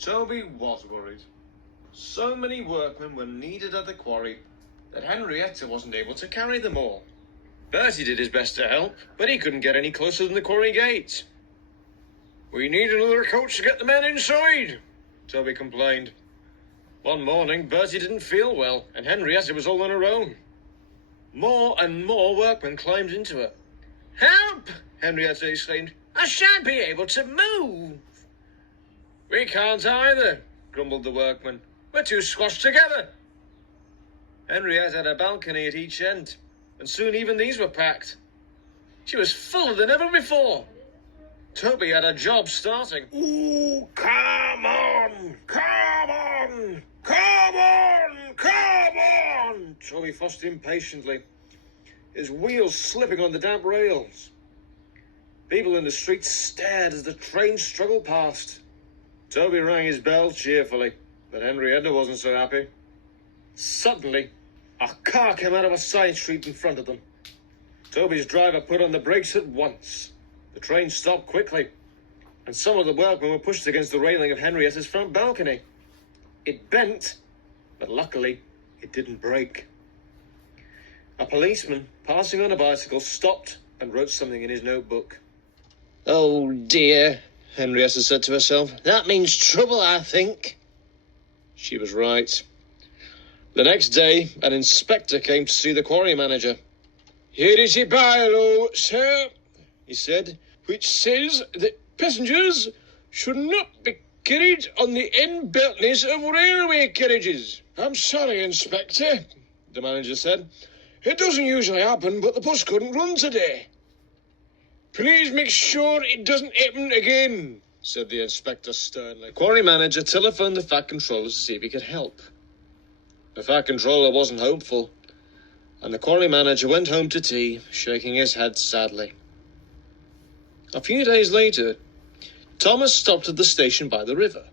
Toby was worried. So many workmen were needed at the quarry that Henrietta wasn't able to carry them all. Bertie did his best to help, but he couldn't get any closer than the quarry gate. "We need another coach to get the men inside," Toby complained. One morning, Bertie didn't feel well, and Henrietta was all on her own. More and more workmen climbed into her. "Help!" Henrietta exclaimed. "I shan't be able to move." "We can't either," grumbled the workman. "We're too squashed together." Henrietta had a balcony at each end, and soon even these were packed. She was fuller than ever before. Toby had a job starting. "Ooh, come on, come on, come on, come on!" Toby fussed impatiently, his wheels slipping on the damp rails. People in the street stared as the train struggled past. Toby rang his bell cheerfully, but Henrietta wasn't so happy. Suddenly, a car came out of a side street in front of them. Toby's driver put on the brakes at once. The train stopped quickly, and some of the workmen were pushed against the railing of Henrietta's front balcony. It bent, but luckily it didn't break. A policeman, passing on a bicycle, stopped and wrote something in his notebook. "Oh dear," Henrietta said to herself. "That means trouble, I think." She was right. The next day, an inspector came to see the quarry manager. "Here is a bylaw, sir," he said, "which says that passengers should not be carried on the end balconies of railway carriages." "I'm sorry, Inspector," the manager said. "It doesn't usually happen, but the bus couldn't run today." "Please make sure it doesn't happen again," said the inspector sternly. The quarry manager telephoned the Fat Controller to see if he could help. The Fat Controller wasn't hopeful, and the quarry manager went home to tea, shaking his head sadly. A few days later, Thomas stopped at the station by the river.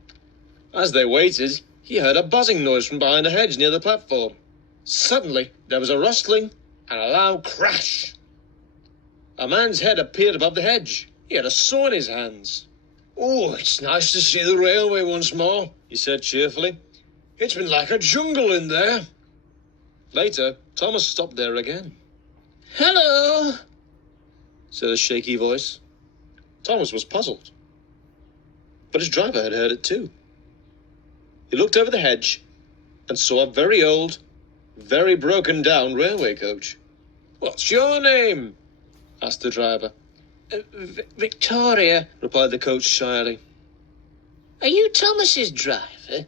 As they waited, he heard a buzzing noise from behind a hedge near the platform. Suddenly, there was a rustling and a loud crash. A man's head appeared above the hedge. He had a saw in his hands. "Oh, it's nice to see the railway once more," he said cheerfully. "It's been like a jungle in there." Later, Thomas stopped there again. "Hello," said a shaky voice. Thomas was puzzled, but his driver had heard it too. He looked over the hedge and saw a very old, very broken-down railway coach. "What's your name?" asked the driver. "Victoria," replied the coach shyly. "Are you Thomas's driver?"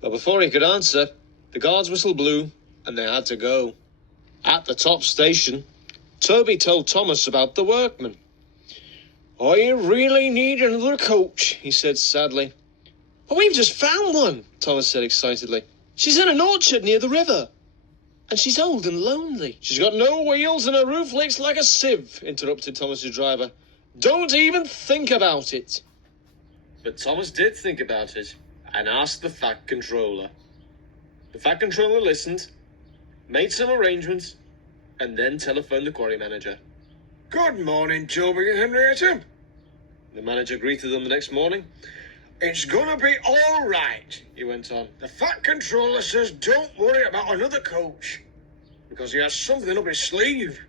But before he could answer, the guard's whistle blew, and they had to go. At the top station, Toby told Thomas about the workmen. "I really need another coach," he said sadly. "But we've just found one," Thomas said excitedly. "She's in an orchard near the river. And she's old and lonely." "She's got no wheels and her roof leaks like a sieve," interrupted Thomas's driver. "Don't even think about it." But Thomas did think about it and asked the Fat Controller. The Fat Controller listened, made some arrangements, and then telephoned the quarry manager. "Good morning, Toby and Henrietta." The manager greeted them the next morning. "It's gonna be all right," he went on. "The Fat Controller says don't worry about another coach, because he has something up his sleeve."